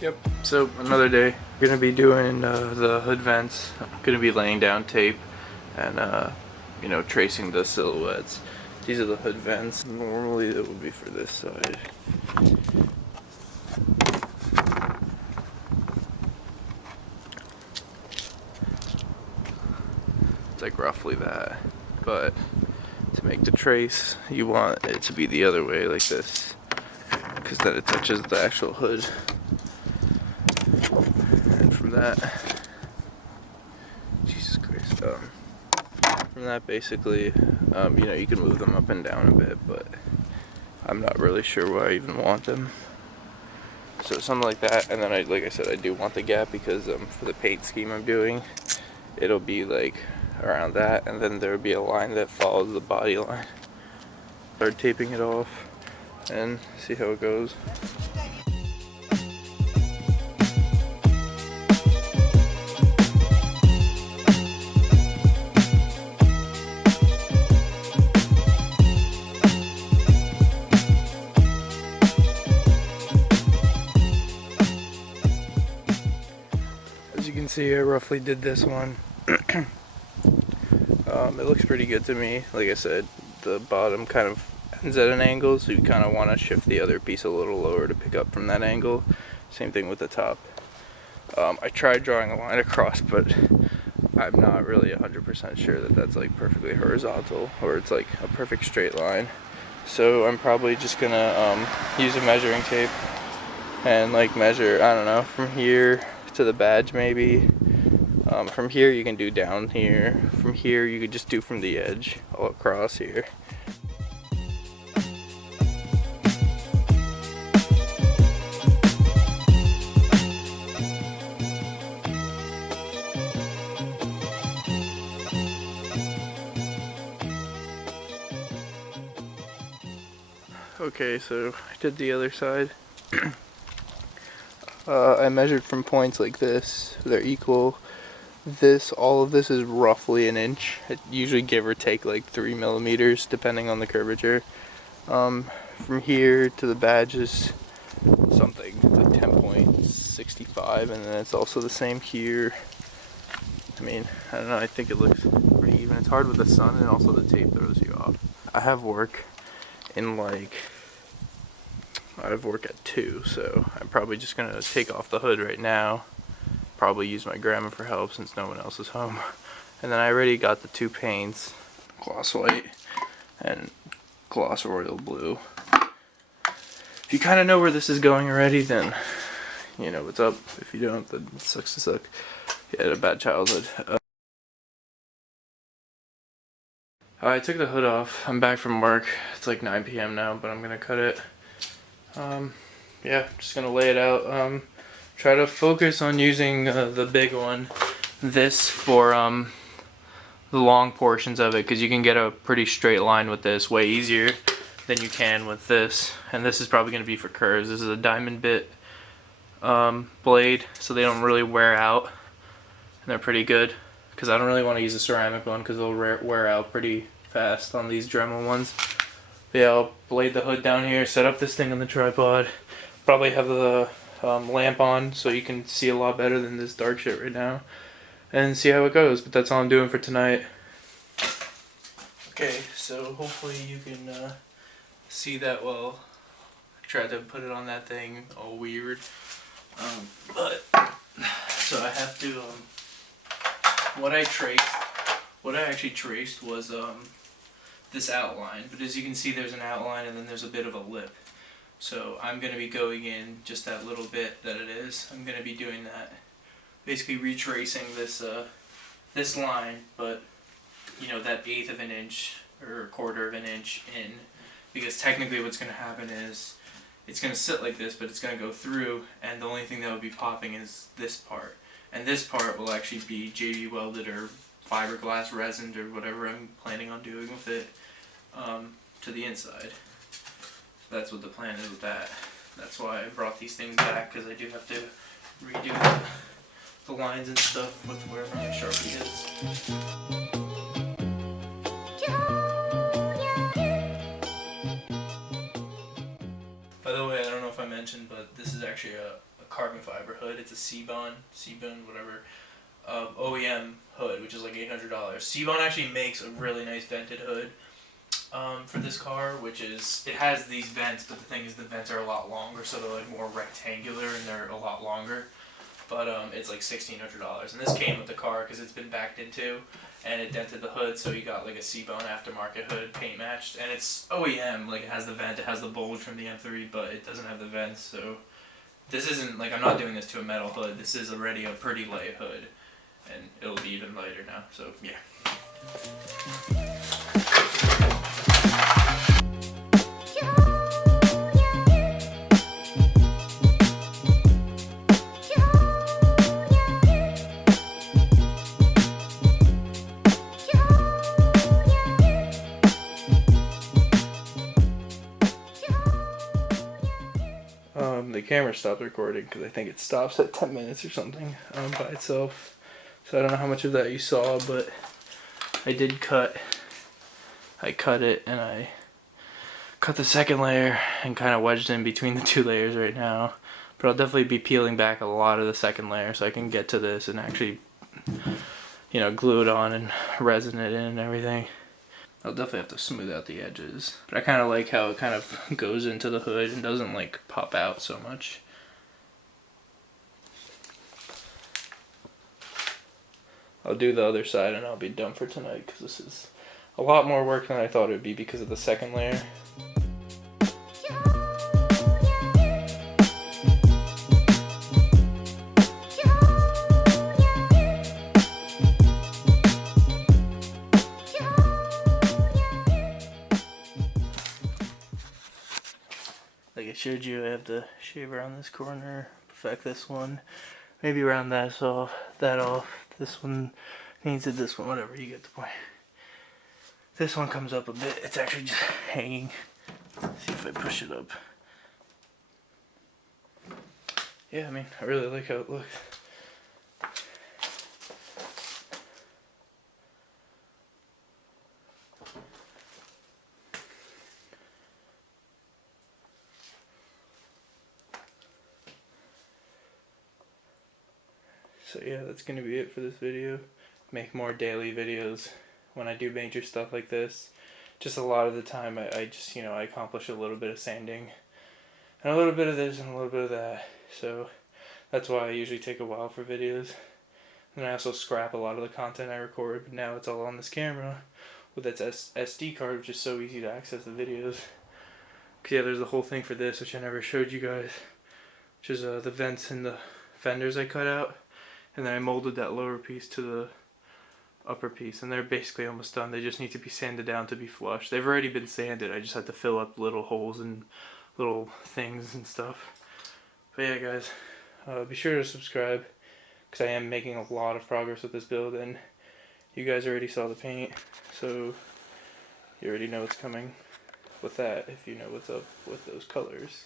Yep, so another day. We're gonna be doing the hood vents. I'm gonna be laying down tape and you know, tracing the silhouettes. These are the hood vents. Normally it would be for this side. It's like roughly that, but to make the trace you want it to be the other way, like this, because then it touches the actual hood. And from that, Jesus Christ, from that basically, you know, you can move them up and down a bit, but I'm not really sure why I even want them. So something like that, and then like I said, I do want the gap because for the paint scheme I'm doing, it'll be like around that, and then there'll be a line that follows the body line. Start taping it off and see how it goes. As you can see, I roughly did this one. It looks pretty good to me. Like I said, the bottom kind of ends at an angle, so you kind of want to shift the other piece a little lower to pick up from that angle. Same thing with the top. I tried drawing a line across, but I'm not really 100% sure that that's like perfectly horizontal or it's like a perfect straight line. So I'm probably just gonna use a measuring tape and like measure, I don't know, from here to the badge maybe. From here you can do down here. From here you could just do from the edge all across here. Okay, so I did the other side. I measured from points like this. They're equal. All of this is roughly an inch. It usually give or take like 3 millimeters depending on the curvature. From here to the badge is something. It's like 10.65, and then it's also the same here. I mean, I don't know, I think it looks pretty even. It's hard with the sun, and also the tape throws you off. I have work at 2, so I'm probably just gonna take off the hood right now. Probably use my grandma for help since no one else is home. And then I already got the 2 paints, gloss white and gloss royal blue. If you kind of know where this is going already, then you know what's up. If you don't, then it sucks to suck. You had a bad childhood. I took the hood off. I'm back from work. It's like 9 p.m. now, but I'm gonna cut it. Yeah, just gonna lay it out. Try to focus on using the big one. This for the long portions of it, because you can get a pretty straight line with this way easier than you can with this. And this is probably gonna be for curves. This is a diamond bit blade, so they don't really wear out, and they're pretty good. Because I don't really want to use a ceramic one because they'll wear out pretty fast on these Dremel ones. But yeah, I'll blade the hood down here, set up this thing on the tripod, probably have the lamp on so you can see a lot better than this dark shit right now, and see how it goes. But that's all I'm doing for tonight. Okay, so hopefully you can see that well. I tried to put it on that thing all weird, but so I have to what I actually traced was this outline, but as you can see there's an outline and then there's a bit of a lip. So I'm going to be going in just that little bit that it is. I'm going to be doing that, basically retracing this line, but you know, that 1/8 of an inch or 1/4 of an inch in, because technically what's going to happen is it's going to sit like this, but it's going to go through, and the only thing that will be popping is this part. And this part will actually be JB welded or fiberglass resined or whatever I'm planning on doing with it to the inside. So that's what the plan is with that. That's why I brought these things back, because I do have to redo the lines and stuff with wherever my Sharpie is. By the way, I don't know if I mentioned, but this is actually a carbon fiber hood. It's a C-Bone, whatever, OEM hood, which is like $800. C-Bone actually makes a really nice vented hood for this car, which is, it has these vents, but the thing is the vents are a lot longer, so they're like more rectangular and they're a lot longer. But it's like $1,600, and this came with the car because it's been backed into, and it dented the hood, so you got like a C-Bone aftermarket hood, paint matched, and it's OEM, like it has the vent, it has the bulge from the M3, but it doesn't have the vents, so this isn't, like I'm not doing this to a metal hood, this is already a pretty light hood, and it'll be even lighter now, so yeah. The camera stopped recording because I think it stops at 10 minutes or something by itself. So I don't know how much of that you saw, but I did cut. I cut it and I cut the second layer and kind of wedged in between the two layers right now. But I'll definitely be peeling back a lot of the second layer so I can get to this and actually, you know, glue it on and resin it in and everything. I'll definitely have to smooth out the edges. But I kind of like how it kind of goes into the hood and doesn't like pop out so much. I'll do the other side and I'll be done for tonight because this is a lot more work than I thought it would be because of the second layer. Like I showed you, I have to shave around this corner, perfect this one, maybe round that off, this one needs it, this one, whatever, you get the point. This one comes up a bit, it's actually just hanging. Let's see if I push it up. Yeah, I mean, I really like how it looks. So yeah, that's gonna be it for this video. Make more daily videos when I do major stuff like this. Just a lot of the time I just, you know, I accomplish a little bit of sanding and a little bit of this and a little bit of that. So that's why I usually take a while for videos. And I also scrap a lot of the content I record, but now it's all on this camera with its SD card, which is so easy to access the videos. Cause yeah, there's the whole thing for this, which I never showed you guys, which is the vents and the fenders I cut out. And then I molded that lower piece to the upper piece, and they're basically almost done. They just need to be sanded down to be flush. They've already been sanded, I just had to fill up little holes and little things and stuff. But yeah guys, be sure to subscribe, because I am making a lot of progress with this build, and you guys already saw the paint, so you already know what's coming with that if you know what's up with those colors.